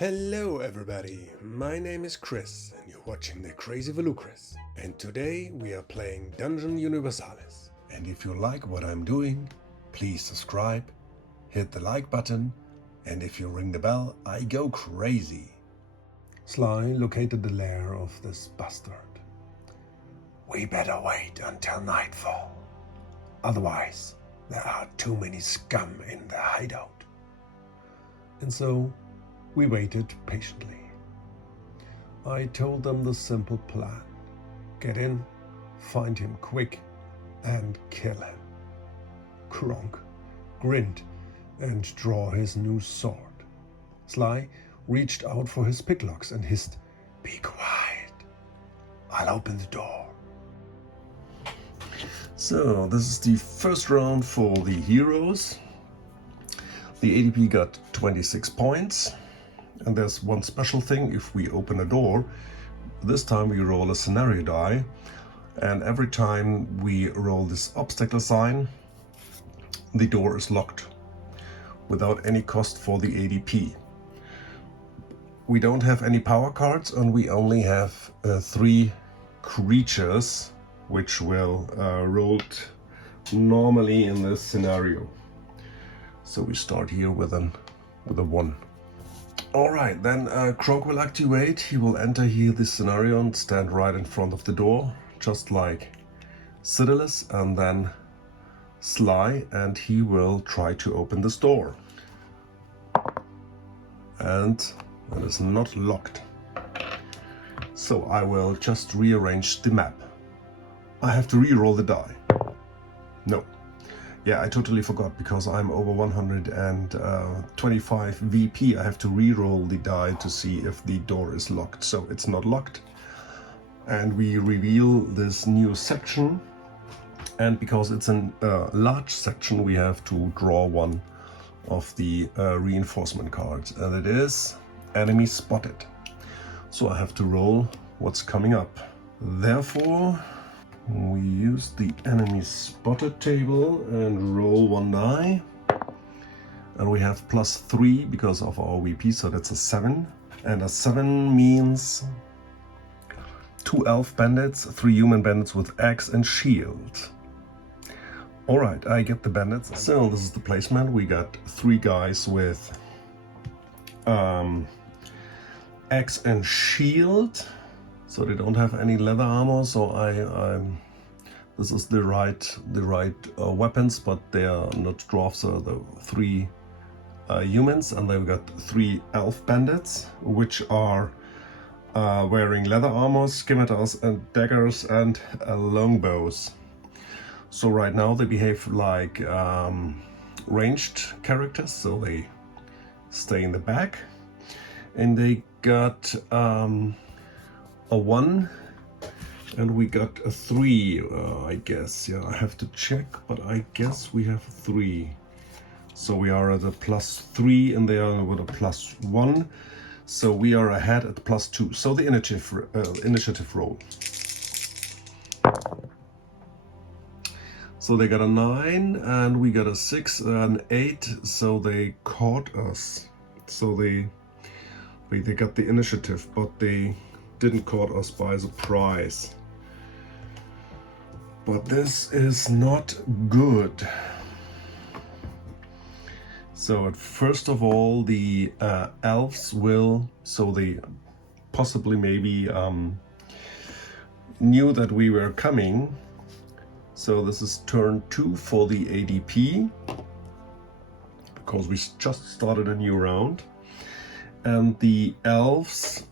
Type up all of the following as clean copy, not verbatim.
Hello everybody, my name is Chris and you're watching the Crazy Volucris. And today we are playing Dungeon Universalis. And if you like what I'm doing, please subscribe, hit the like button, and if you ring the bell, I go crazy. Sly located the lair of this bastard. We better wait until nightfall. Otherwise, there are too many scum in the hideout. And so, we waited patiently. I told them the simple plan. Get in, find him quick, and kill him. Rorg grinned and drew his new sword. Sly reached out for his picklocks and hissed, "Be quiet. I'll open the door." So, this is the first round for the heroes. The ADP got 26 points. And there's one special thing: if we open a door, this time we roll a scenario die, and every time we roll this obstacle sign, the door is locked without any cost for the ADP. We don't have any power cards, and we only have 3 creatures which will rolled normally in this scenario. So we start here with a 1. Alright, then Rorg will activate. He will enter here this scenario and stand right in front of the door, just like Citalis, and then Sly, and he will try to open this door. And it is not locked. So I will just rearrange the map. I have to re-roll the die. No. Yeah, I totally forgot, because I'm over 125 VP. I have to re-roll the die to see if the door is locked. So it's not locked. And we reveal this new section. And because it's a large section, we have to draw one of the reinforcement cards. And it is enemy spotted. So I have to roll what's coming up. Therefore, we use the enemy spotted table and roll 1 die, and we have +3 because of our VP, so that's a 7. And a 7 means 2 elf bandits, 3 human bandits with axe and shield. Alright, I get the bandits. So this is the placement. We got 3 guys with axe and shield. So they don't have any leather armor, so this is the right weapons, but they are not dwarves. So the 3 humans, and they've got 3 elf bandits, which are wearing leather armor, scimitars and daggers, and longbows. So right now they behave like ranged characters, so they stay in the back, and they got a 1, and we got a 3, I guess. Yeah, I have to check, but I guess we have 3. So we are at a +3, and they are with a +1. So we are ahead at +2. So the initiative roll. So they got a 9, and we got a 6 and 8. So they caught us. So they got the initiative, but they didn't caught us by surprise. But this is not good. So first of all, the elves will, so they possibly maybe knew that we were coming. So this is turn 2 for the ADP, because we just started a new round, and the elves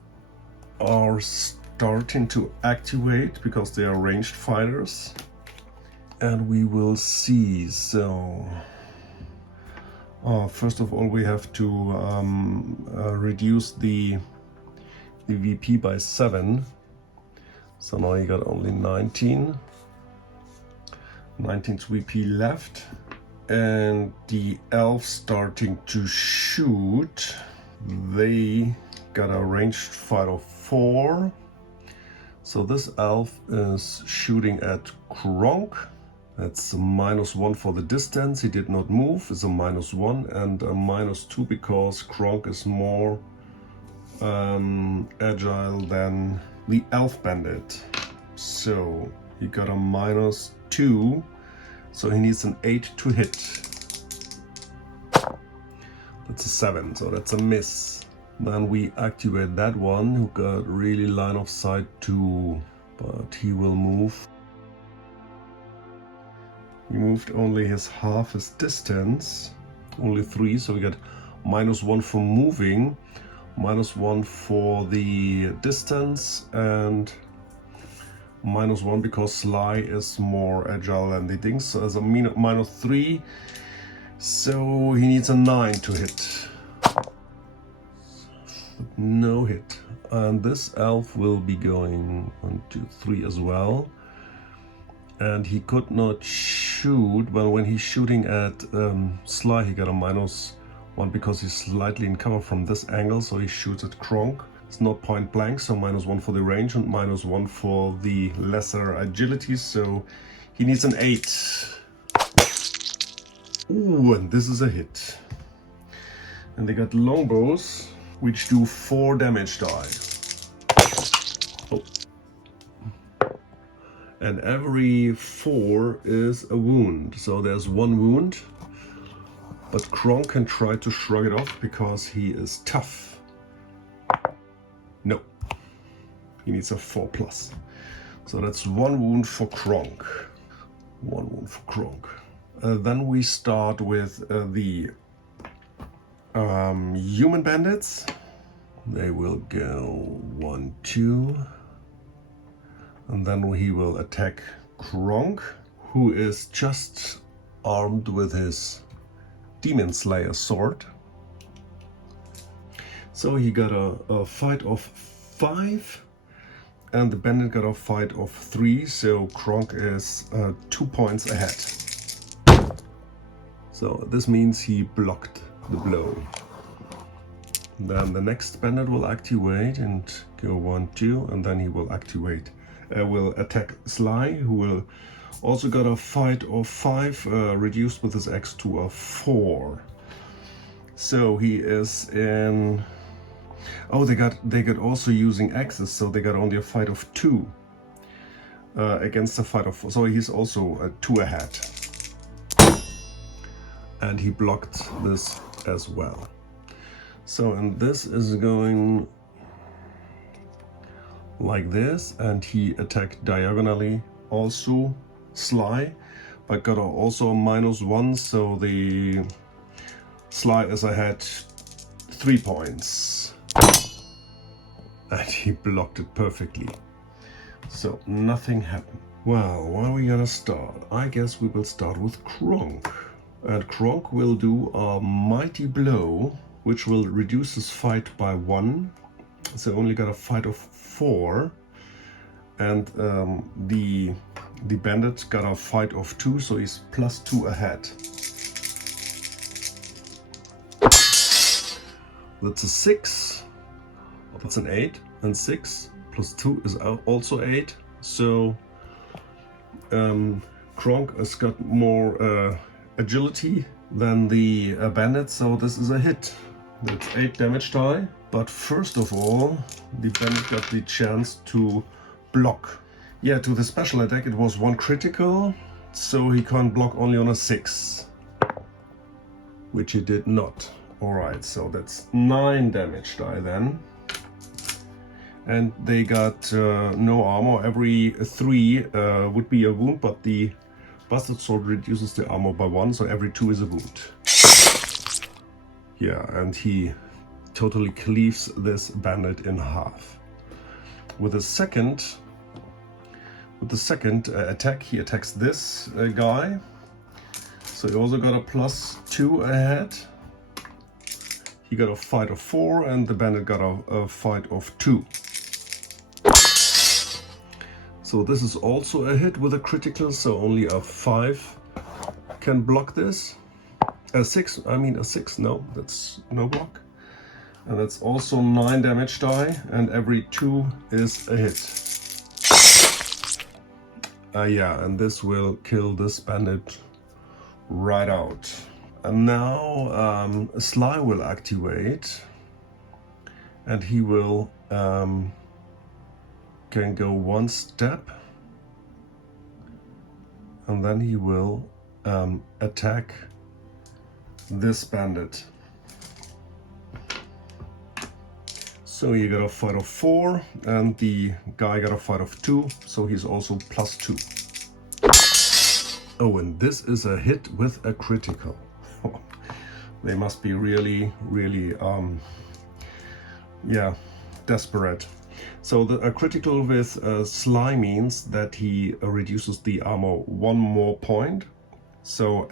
are starting to activate because they are ranged fighters, and we will see. So first of all, we have to reduce the VP by 7. So now you got only 19 VP left, and the elves starting to shoot. They got a ranged fight of 4. So this elf is shooting at Rorg. That's a -1 for the distance. He did not move. It's a -1, and a -2 because Rorg is more agile than the elf bandit. So he got a -2, so he needs an 8 to hit. That's a 7, so that's a miss. Then we activate that one who got really line of sight too, but he will move. He moved only half his distance, only 3, so we got -1 for moving, -1 for the distance, and -1 because Sly is more agile than the things, so as a -3, so he needs a 9 to hit. No hit. And this elf will be going 1, 2, 3 as well. And he could not shoot. Well, when he's shooting at Sly, he got a -1 because he's slightly in cover from this angle, so he shoots at Kronk. It's not point blank, so -1 for the range and -1 for the lesser agility, so he needs an 8. Ooh, and this is a hit. And they got longbows, which do 4 damage die. Oh. And every 4 is a wound, so there's 1 wound. But Kronk can try to shrug it off because he is tough. No. He needs a 4+. So that's 1 wound for Kronk. 1 wound for Kronk. Then we start with the human bandits. They will go 1, 2. And then he will attack Kronk, who is just armed with his Demon Slayer sword. So he got a fight of 5, and the bandit got a fight of 3, so Kronk is 2 points ahead. So this means he blocked the blow. Then the next bandit will activate and go 1, 2, and then he will activate. Will attack Sly, who will also got a fight of 5, reduced with his X to a 4. So he is in. Oh, they got also using axes, so they got only a fight of 2 against a fight of 4. So he's also 2 ahead, and he blocked this as well. So, and this is going like this, and he attacked diagonally also Sly, but got also a -1, so the Sly is ahead 3 points. And he blocked it perfectly. So nothing happened. Well, where are we gonna start? I guess we will start with Kronk. And Kronk will do a mighty blow, which will reduce his fight by 1. So only got a fight of 4. And the bandit got a fight of 2, so he's +2 ahead. That's a 6. That's an 8, and 6 + 2 is also 8. So Kronk has got more agility than the bandit, so this is a hit. That's 8 damage die. But first of all, the bandit got the chance to block. Yeah, to the special attack it was 1 critical, so he can't block only on a 6, which he did not. Alright, so that's 9 damage die then. And they got no armor. Every 3 would be a wound, but the Bastard Sword reduces the armor by 1, so every 2 is a wound. Yeah, and he totally cleaves this bandit in half. With the second attack, he attacks this guy. So he also got a +2 ahead. He got a fight of 4, and the bandit got a fight of 2. So this is also a hit with a critical, so only a 5 can block this. A 6, no, that's no block. And that's also 9 damage die, and every 2 is a hit. Yeah, and this will kill this bandit right out. And now Sly will activate, and he will can go one step, and then he will attack this bandit. So you got a fight of 4, and the guy got a fight of 2, so he's also +2. Oh, and this is a hit with a critical. They must be really, really, yeah, desperate. So a critical with Sly means that he reduces the armor 1 more point. So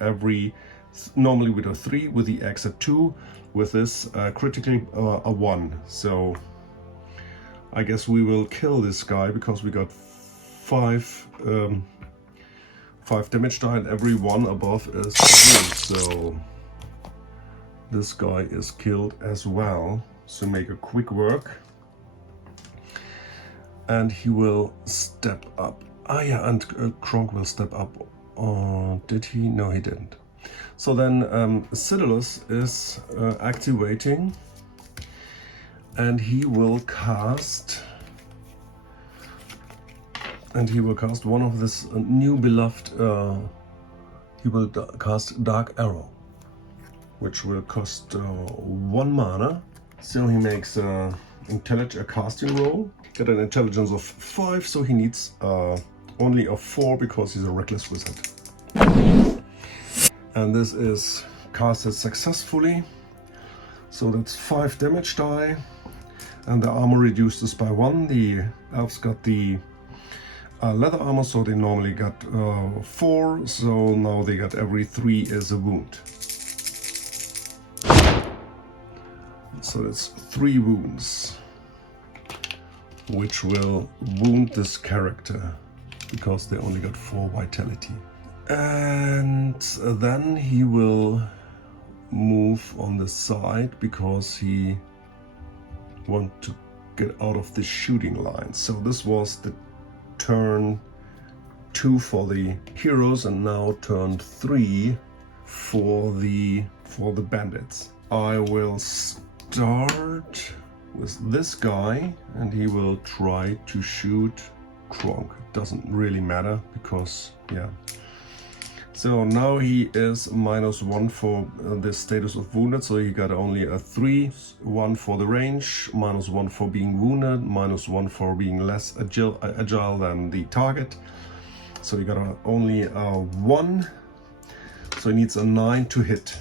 normally with a 3, with the X at 2, with this critical a 1. So I guess we will kill this guy because we got 5 damage die, and every one above is 3. So this guy is killed as well. So make a quick work. And he will step up. Ah yeah, and Kronk will step up. Did he? No, he didn't. So then Citadulus is activating, and he will cast one of this new beloved. He will cast Dark Arrow, which will cost 1 mana. So he makes a casting roll. Got an intelligence of 5, so he needs only a 4 because he's a reckless wizard. And this is casted successfully. So that's 5 damage die, and the armor reduces by 1. The elves got the leather armor, so they normally got 4. So now they got every 3 as a wound. So that's 3 wounds, which will wound this character because they only got 4 vitality. And then he will move on the side because he wants to get out of the shooting line. So this was the turn 2 for the heroes, and now turn 3 for the bandits. I will start with this guy, and he will try to shoot Kronk. Doesn't really matter because, yeah. So now he is -1 for the status of wounded, so he got only a 3, 1 for the range, -1 for being wounded, -1 for being less agile than the target. So he got only a 1, so he needs a 9 to hit.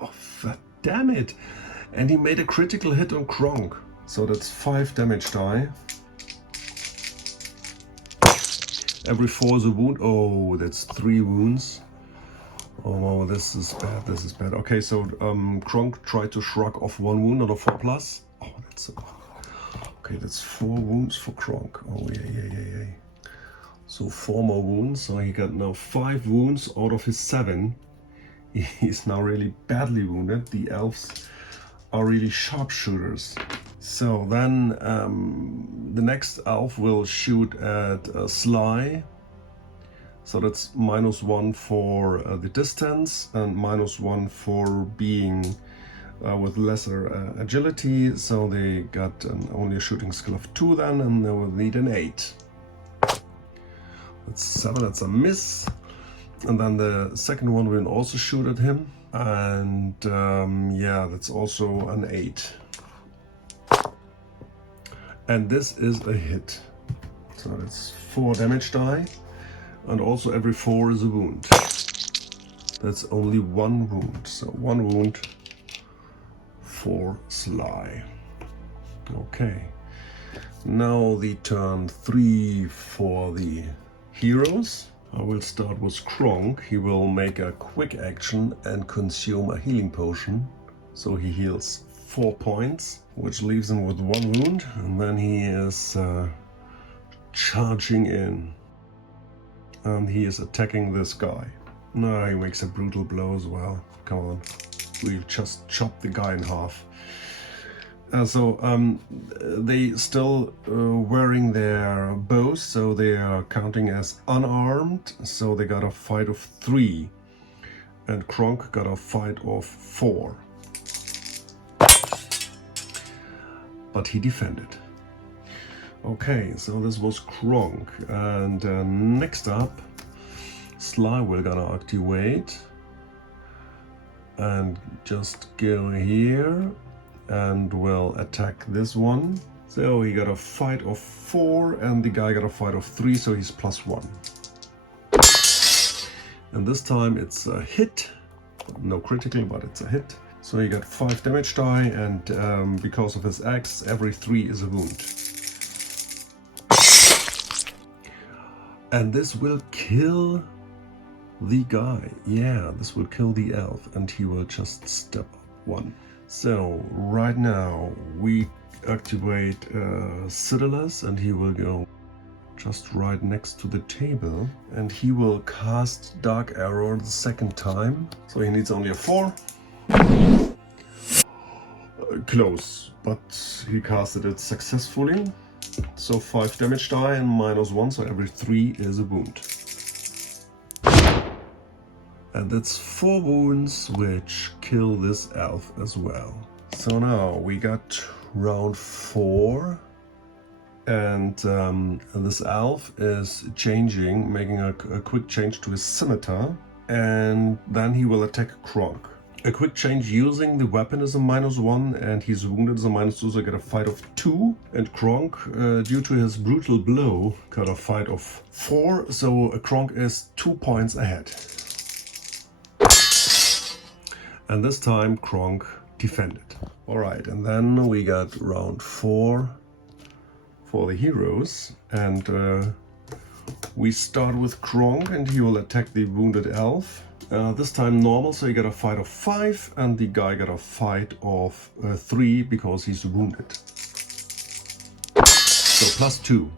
Oh, damn it! And he made a critical hit on Kronk, so that's 5 damage die. Every 4 is a wound. Oh, that's 3 wounds. Oh, this is bad. This is bad. Okay, so Kronk tried to shrug off 1 wound on a 4+. Oh, that's okay. That's 4 wounds for Kronk. Oh yeah. So 4 more wounds. So he got now 5 wounds out of his 7. He's now really badly wounded. The elves are really sharpshooters. So then the next elf will shoot at Sly. So that's -1 for the distance and -1 for being with lesser agility. So they got only a shooting skill of 2 then, and they will need an 8. That's 7, that's a miss. And then the second one will also shoot at him. And yeah, that's also an 8. And this is a hit. So that's 4 damage die. And also every 4 is a wound. That's only 1 wound. So 1 wound for Sly. Okay. Now the turn 3 for the heroes. I will start with Kronk. He will make a quick action and consume a healing potion. So he heals 4 points, which leaves him with 1 wound. And then he is charging in. And he is attacking this guy. No, he makes a brutal blow as well. Come on. We've just chopped the guy in half. So they still wearing their bows, so they are counting as unarmed. So they got a fight of 3. And Kronk got a fight of 4. but he defended. Okay, so this was Kronk, and next up, Sly will gonna activate and just go here and will attack this one. So he got a fight of 4 and the guy got a fight of 3, so he's +1. And this time it's a hit, no critical, but it's a hit. So he got 5 damage die, and because of his axe, every 3 is a wound. And this will kill the guy. Yeah, this will kill the elf, and he will just step up 1. So right now we activate Citadellus, and he will go just right next to the table, and he will cast Dark Arrow the second time. So he needs only a 4. Close, but he casted it successfully. So 5 damage die and -1, so every 3 is a wound. And that's 4 wounds, which kill this elf as well. So now we got round 4. And this elf is changing, making a quick change to his scimitar. And then he will attack Kronk. A quick change using the weapon is a -1, and he's wounded as a -2, so I get a fight of 2. And Kronk, due to his brutal blow, got a fight of 4, so Kronk is 2 points ahead. And this time Kronk defended. Alright, and then we got round 4 for the heroes, and we start with Kronk, and he will attack the wounded elf. This time normal, so he got a fight of 5, and the guy got a fight of 3 because he's wounded. So +2.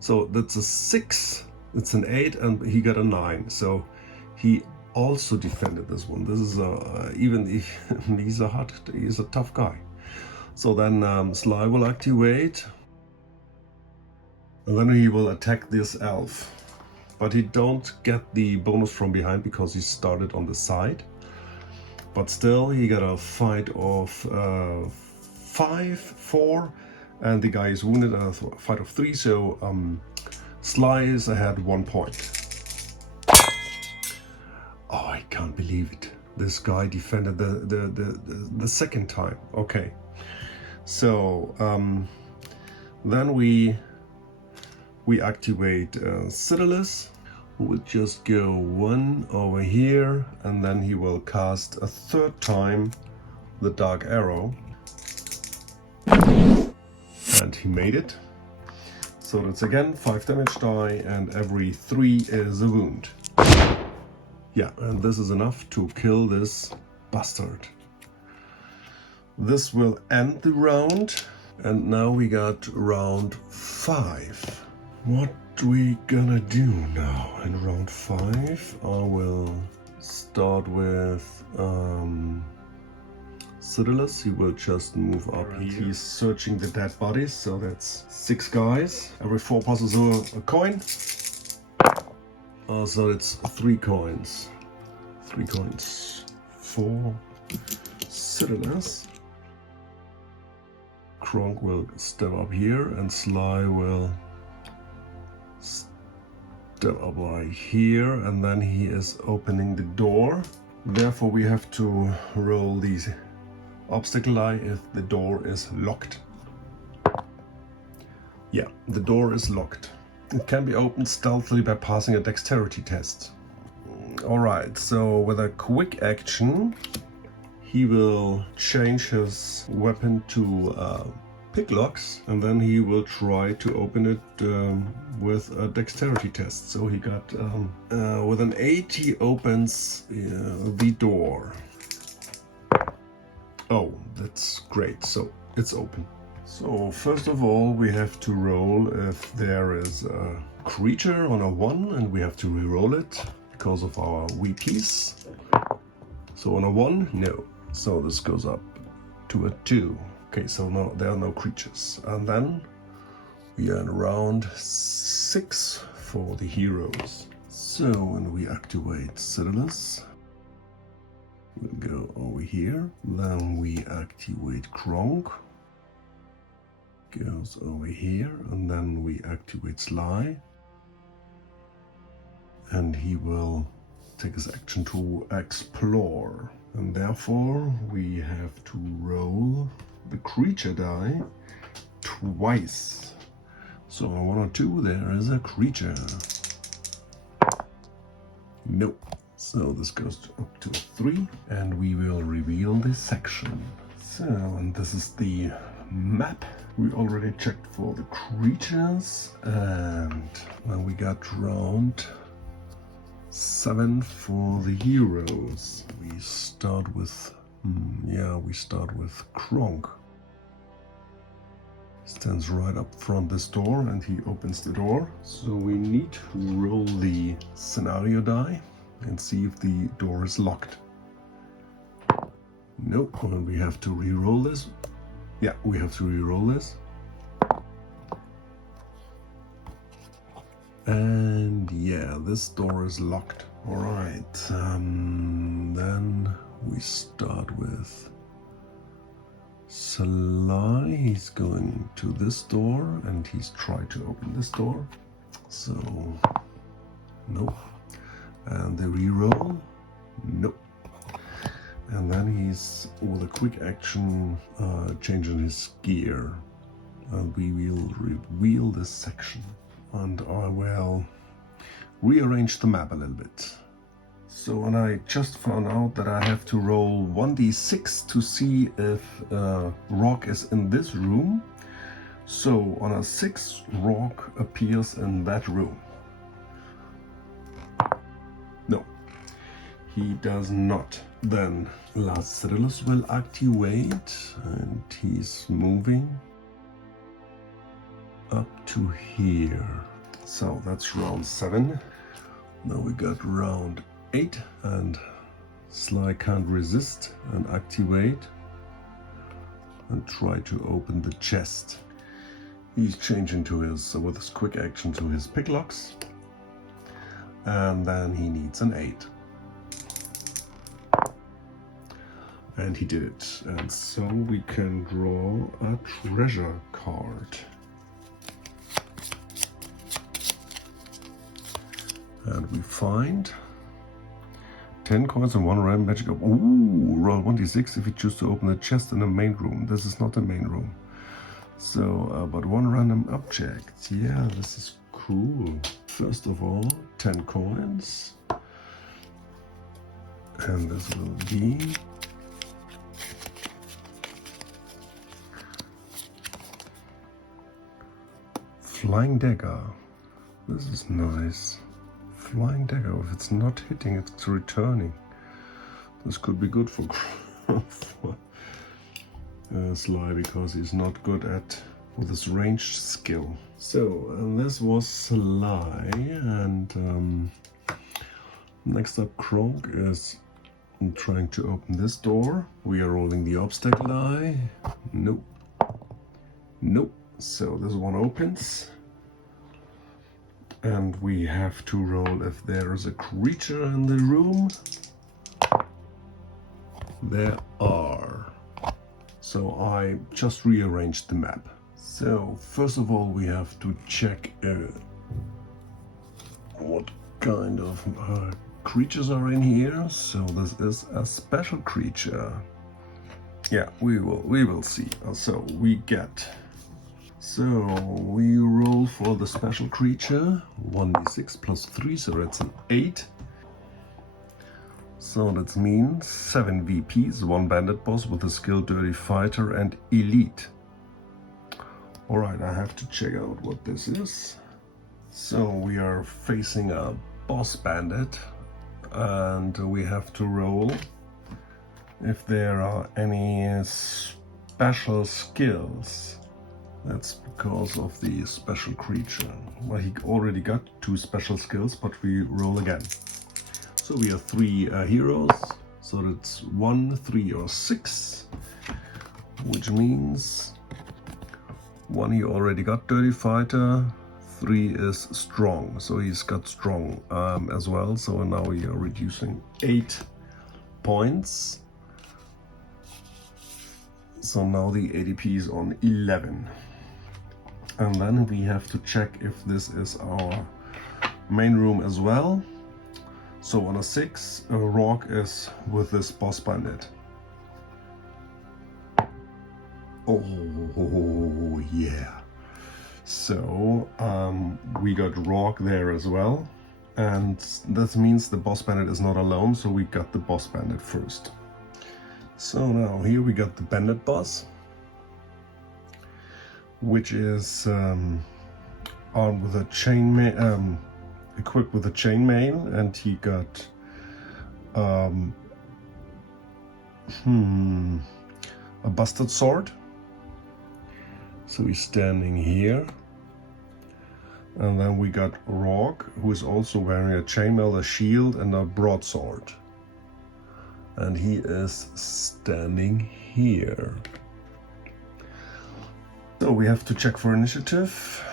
So that's a 6, it's an 8, and he got a 9. So he also defended this one. This is he's a tough guy. So then Sly will activate, and then he will attack this elf. But he don't get the bonus from behind because he started on the side. But still, he got a fight of 5, 4, and the guy is wounded, a fight of 3, so Sly is ahead 1 point. Oh, I can't believe it. This guy defended the second time. Okay. So then we activate Citadellus, who will just go 1 over here, and then he will cast a 3rd time the Dark Arrow. And he made it. So that's again 5 damage die, and every 3 is a wound. Yeah, and this is enough to kill this bastard. This will end the round, and now we got round 5. What we gonna do now in round 5? I will start with Citadellus. He will just move up. He's searching the dead bodies, so that's 6 guys. Every 4 passes a coin. So it's 3 coins. 3 coins for Citadellus. Kronk will step up here, and Sly will step up right here, and then he is opening the door. Therefore we have to roll these obstacle die if the door is locked. Yeah, the door is locked. It can be opened stealthily by passing a dexterity test. Alright, so with a quick action he will change his weapon to picklocks, and then he will try to open it with a dexterity test. So he got with an 8 he opens the door. Oh, that's great, so it's open. So first of all we have to roll if there is a creature on a 1, and we have to re-roll it because of our VPs. So on a 1, no. So this goes up to a 2. Okay, so no, there are no creatures. And then we are in round 6 for the heroes. So when we activate Citadellus, we'll go over here. Then we activate Kronk. goes over here, and then we activate Sly. And he will take his action to explore. And therefore we have to roll the creature die twice. So on 1 or 2 there is a creature. Nope. So this goes up to 3, and we will reveal this section. So, and this is the map. We already checked for the creatures, and when we got round 7 for the heroes, we start with Kronk. Stands right up front this door, and he opens the door. So we need to roll the scenario die and see if the door is locked. Nope, and we have to re-roll this. Yeah, we have to re-roll this. And yeah, this door is locked. Alright, then we start with Sly. He's going to this door, and he's trying to open this door. So, nope. And the re-roll, nope. And then he's, with a quick action, changing his gear. And we will reveal this section. And I will rearrange the map a little bit. So, and I just found out that I have to roll 1d6 to see if Rorg is in this room. So on a 6, Rorg appears in that room. No, he does not. Then Raazbal will activate, and he's moving up to here. So that's round 7. Now we got round 8, and Sly can't resist and activate and try to open the chest. He's changing to his, with his quick action, to his picklocks, and then he needs an 8. And he did it. And so we can draw a treasure card. And we find 10 coins and 1 random magic. Ooh, roll 1d6 if you choose to open the chest in the main room. This is not the main room. So, but 1 random object. Yeah, this is cool. First of all, 10 coins. And this will be Flying Dagger. This is nice. Flying Dagger. If it's not hitting, it's returning. This could be good for Sly, because he's not good at with his ranged skill. So, and this was Sly, and next up Kronk is trying to open this door. We are rolling the obstacle die. Nope. Nope. So this one opens. And we have to roll if there is a creature in the room. There are. So I just rearranged the map. So first of all, we have to check what kind of creatures are in here. So this is a special creature. Yeah, we will see. So we get. So we roll for the special creature, 1d6 plus 3, so that's an 8. So that means 7 VPs, 1 bandit boss with the skill Dirty Fighter and Elite. Alright, I have to check out what this is. So we are facing a boss bandit, and we have to roll if there are any special skills. That's because of the special creature. Well, he already got 2 special skills, but we roll again. So we have 3 heroes, so that's 1, 3, or 6, which means 1 he already got Dirty Fighter, 3 is strong, so he's got strong as well. So now we are reducing 8 points. So now the ADP is on 11. And then we have to check if this is our main room as well. So on a 6, Rorg is with this boss bandit. Oh yeah. So we got Rorg there as well. And that means the boss bandit is not alone, so we got the boss bandit first. So now here we got the bandit boss, which is armed with a chainmail, equipped with a chainmail, and he got a bastard sword. So he's standing here. And then we got Rorg, who is also wearing a chainmail, a shield, and a broadsword. And he is standing here. So we have to check for initiative.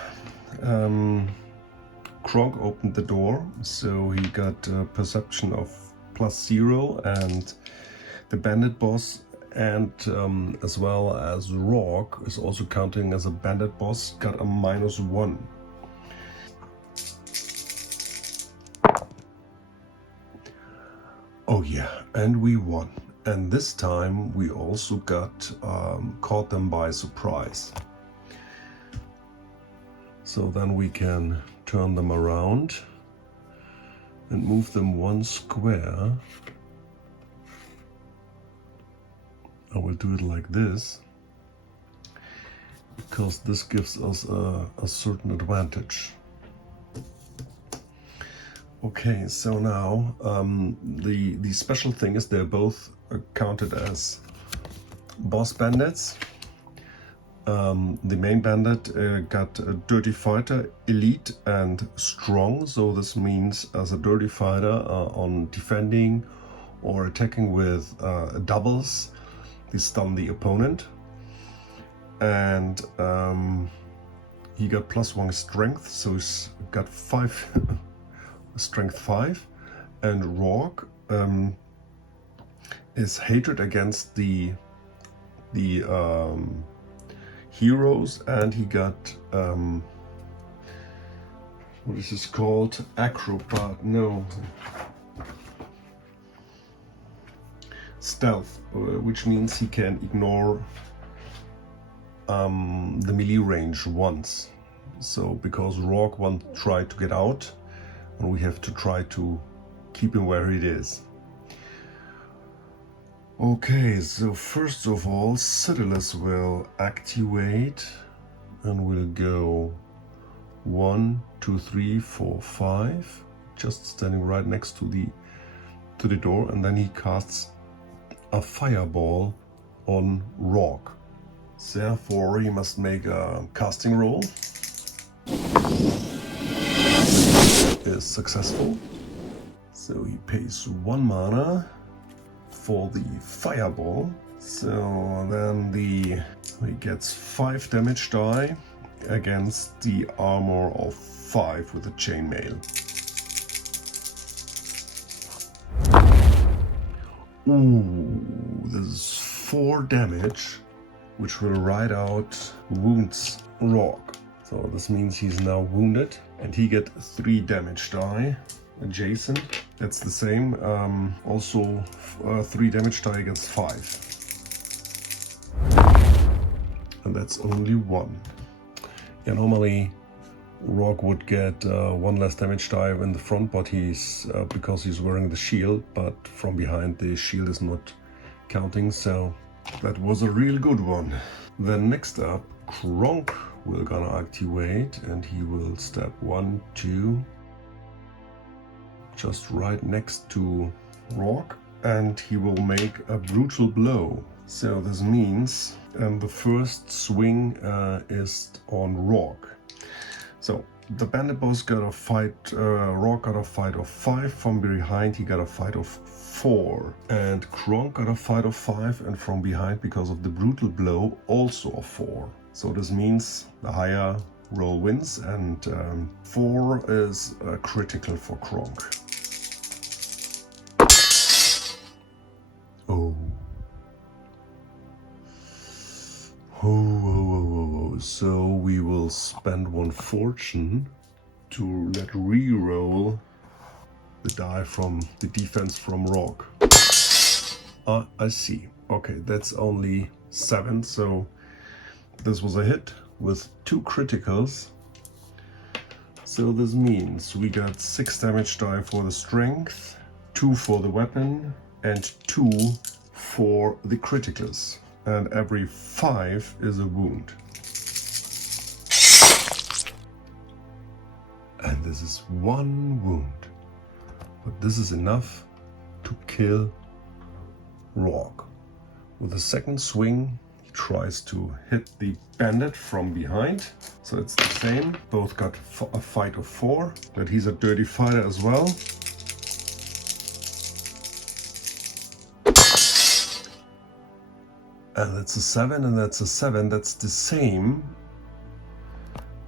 Kronk opened the door, so he got a perception of +0, and the bandit boss and as well as Rorg is also counting as a bandit boss, got a -1. Oh yeah, and we won. And this time we also got caught them by surprise. So then we can turn them around and move them 1 square. I will do it like this, because this gives us a certain advantage. Okay, so now the special thing is they're both counted as boss bandits. The main bandit got a dirty fighter, elite, and strong. So this means as a dirty fighter on defending or attacking with doubles, they stun the opponent. And he got +1 strength, so he's got 5 strength 5. And Rorg is hatred against the heroes, and he got what is this called? Acrobat? No. Stealth, which means he can ignore the melee range once. So because Rorg won't try to get out, and we have to try to keep him where it is. Okay, so first of all, Citadels will activate, and we'll go 1, 2, 3, 4, 5, just standing right next to the door, and then he casts a fireball on Rorg. Therefore, he must make a casting roll. Is successful, so he pays 1 mana for the fireball. So then he gets 5 damage die against the armor of 5 with a chainmail. Ooh, this is 4 damage, which will write out wounds Rorg. So this means he's now wounded, and he get 3 damage die adjacent. That's the same. Also 3 damage die against 5. And that's only 1. Yeah, normally Rorg would get 1 less damage die in the front, but he's because he's wearing the shield, but from behind the shield is not counting, so that was a real good one. Then next up, Kronk will gonna activate, and he will step 1, 2, just right next to Rorg, and he will make a brutal blow. So this means the first swing is on Rorg. So the bandit boss got a fight, Rorg got a fight of 5, from behind he got a fight of 4, and Kronk got a fight of 5, and from behind, because of the brutal blow, also a 4. So this means the higher roll wins, and 4 is critical for Kronk. Oh. so we will spend 1 fortune to re-roll the die from the defense from Rorg. I see. Okay, that's only 7, so this was a hit with 2 criticals. So this means we got 6 damage die for the strength, 2 for the weapon, and 2 for the criticals. And every 5 is a wound. And this is 1 wound. But this is enough to kill Rorg. With the second swing, he tries to hit the bandit from behind. So it's the same. Both got a fight of 4, but he's a dirty fighter as well. And that's a 7, and that's a 7. That's the same.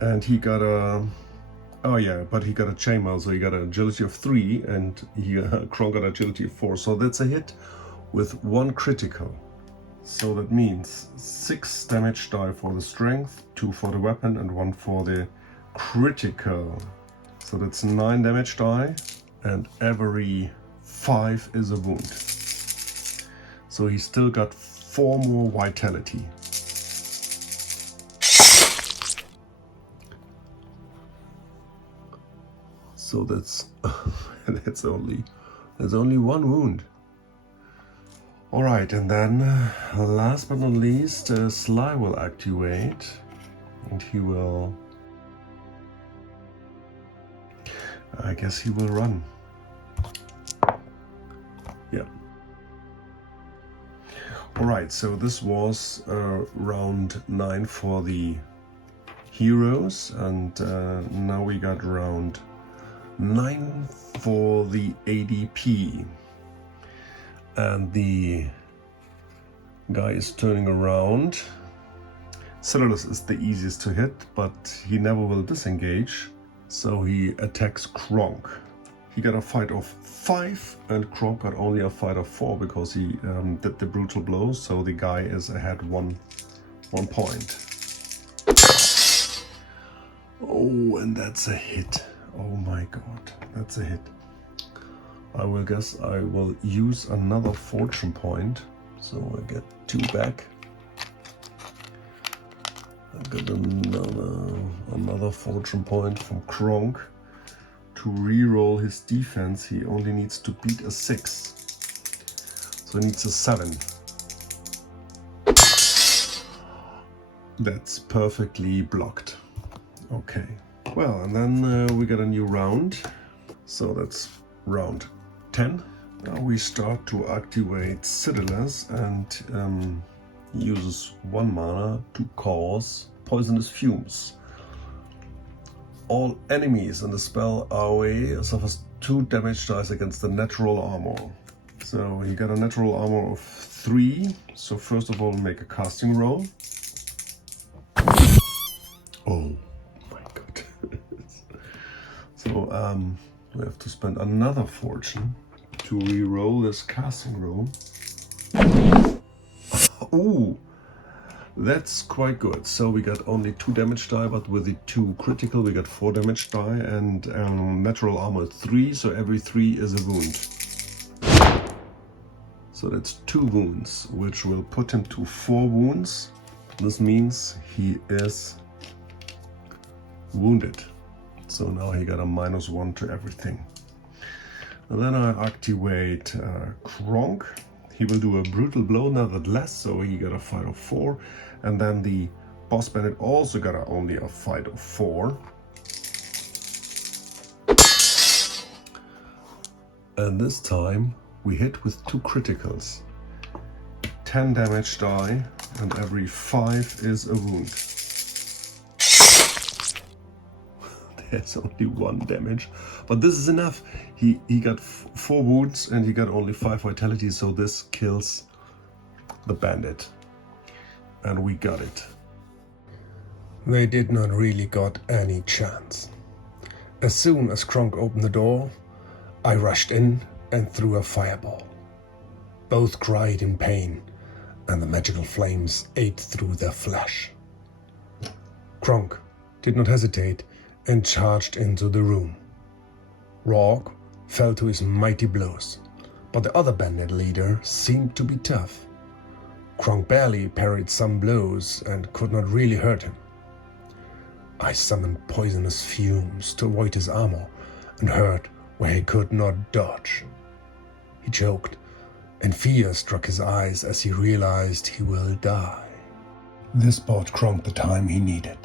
And he got a... Oh yeah, but he got a chainmail, so he got an agility of 3, and Kronk got agility of 4. So that's a hit with 1 critical. So that means 6 damage die for the strength, 2 for the weapon, and 1 for the critical. So that's 9 damage die, and every 5 is a wound. So he still got 4 more vitality. So that's that's only 1 wound. All right, and then last but not least, Sly will activate, and he will. I guess he will run. Yeah. All right, so this was round 9 for the heroes, and now we got round 9 for the ADP. And the guy is turning around. Cyrillus is the easiest to hit, but he never will disengage, so he attacks Kronk. He got a fight of 5, and Kronk got only a fight of 4 because he did the brutal blow, so the guy is ahead 1 point. Oh, and that's a hit. Oh my god, that's a hit. I will use another fortune point, so I get 2 back. I got another fortune point from Kronk. To re-roll his defense, he only needs to beat a 6. So he needs a 7. That's perfectly blocked. Okay. Well, and then we got a new round. So that's round 10. Now we start to activate Cyrillus and uses 1 mana to cause poisonous fumes. All enemies in the spell AOE suffers 2 damage dice against the natural armor. So he got a natural armor of 3. So first of all, make a casting roll. Oh my god. So we have to spend another fortune to re-roll this casting roll. Ooh, that's quite good. So we got only 2 damage die, but with the 2 critical we got 4 damage die, and natural armor 3, so every 3 is a wound. So that's 2 wounds, which will put him to 4 wounds. This means he is wounded. So now he got a -1 to everything. And then I activate Kronk. He will do a brutal blow nevertheless, so he got a fight of 4. And then the boss bandit also got only a fight of 4. And this time we hit with 2 criticals. 10 damage die, and every 5 is a wound. There's only 1 damage, but this is enough. He got 4 wounds and he got only 5 vitality, so this kills the bandit. And we got it. They did not really got any chance. As soon as Kronk opened the door, I rushed in and threw a fireball. Both cried in pain, and the magical flames ate through their flesh. Kronk did not hesitate and charged into the room. Rorg fell to his mighty blows, but the other bandit leader seemed to be tough. Kronk barely parried some blows and could not really hurt him. I summoned poisonous fumes to avoid his armor and hurt where he could not dodge. He choked, and fear struck his eyes as he realized he will die. This bought Kronk the time he needed.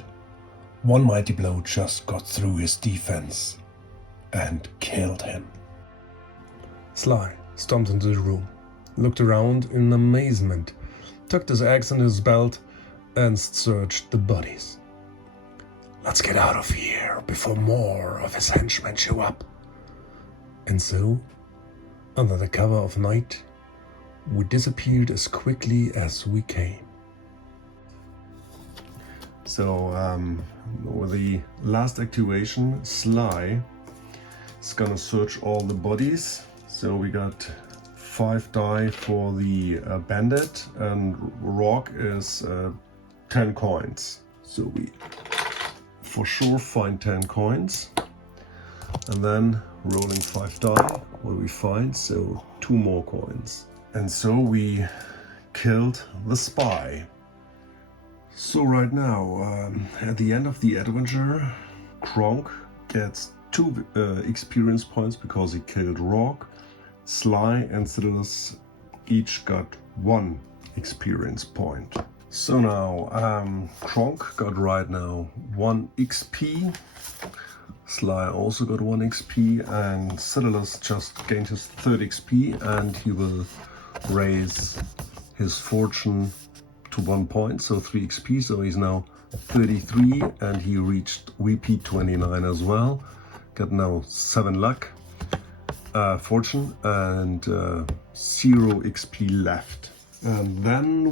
One mighty blow just got through his defense and killed him. Sly stomped into the room, looked around in amazement, tucked his axe into his belt, and searched the bodies. Let's get out of here before more of his henchmen show up. And so, under the cover of night, we disappeared as quickly as we came. So, with the last activation, Sly is gonna search all the bodies. So we got 5 die for the bandit, and Rorg is 10 coins. So we for sure find 10 coins. And then rolling 5 die, what do we find? So 2 more coins. And so we killed the spy. So right now, at the end of the adventure, Kronk gets 2 experience points because he killed Rorg. Sly and Citadus each got 1 experience point. So now, Kronk got right now 1 XP. Sly also got 1 XP, and Citadus just gained his 3rd XP, and he will raise his fortune to 1 point, so 3 XP, so he's now 33, and he reached VP 29 as well. Got now 7 luck, fortune, and 0 XP left. And then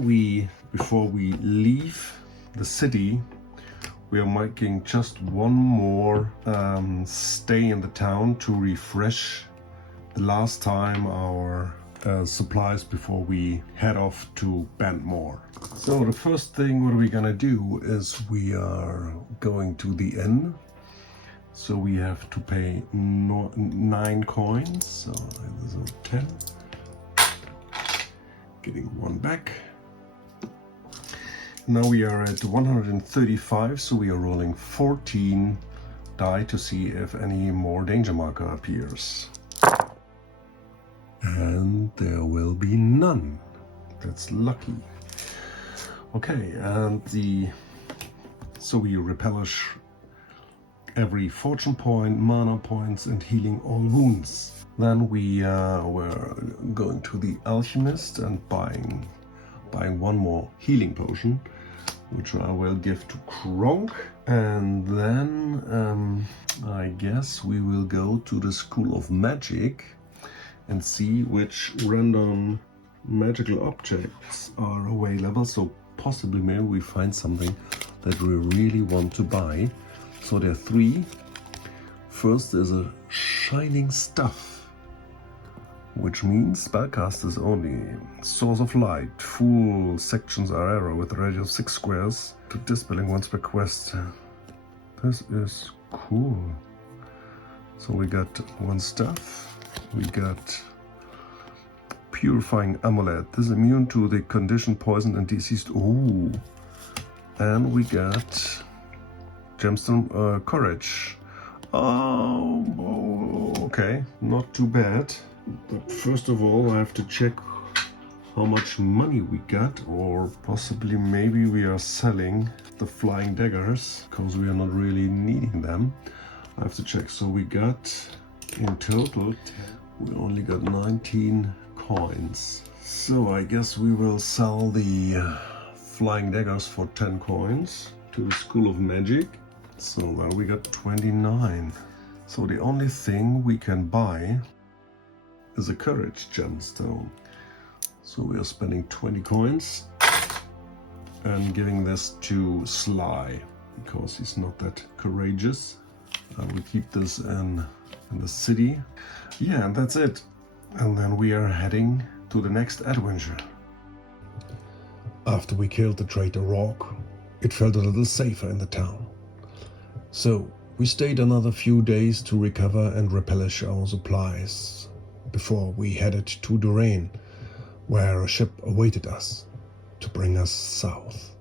before we leave the city, we are making just 1 more stay in the town to refresh the last time our supplies before we head off to Bandmore. So the first thing what we're gonna do is we are going to the inn. So we have to pay 9 coins, so this is 10. Getting 1 back. Now we are at 135, so we are rolling 14 die to see if any more danger marker appears. And there will be none. That's lucky. Okay, and so we replenish every fortune point, mana points, and healing all wounds. Then we were going to the alchemist and buying 1 more healing potion, which I will give to Kronk. And then I guess we will go to the School of Magic and see which random magical objects are available. So possibly maybe we find something that we really want to buy. So there are 3. First is a shining stuff, which means spellcasters only. Source of light. Full sections are arrow with a radius of 6 squares to dispelling once per quest. This is cool. So we got 1 stuff. We got purifying amulet. This is immune to the condition poison and diseased. Ooh. And we got gemstone courage. Oh, okay, not too bad. But first of all, I have to check how much money we got, or possibly maybe we are selling the flying daggers because we are not really needing them. I have to check. So we got in total, we only got 19 coins. So I guess we will sell the flying daggers for 10 coins to the School of Magic. So now we got 29. So the only thing we can buy is a courage gemstone. So we are spending 20 coins and giving this to Sly because he's not that courageous. We keep this in the city. Yeah, and that's it. And then we are heading to the next adventure. After we killed the traitor Rorg, it felt a little safer in the town. So we stayed another few days to recover and replenish our supplies before we headed to Durain, where a ship awaited us to bring us south.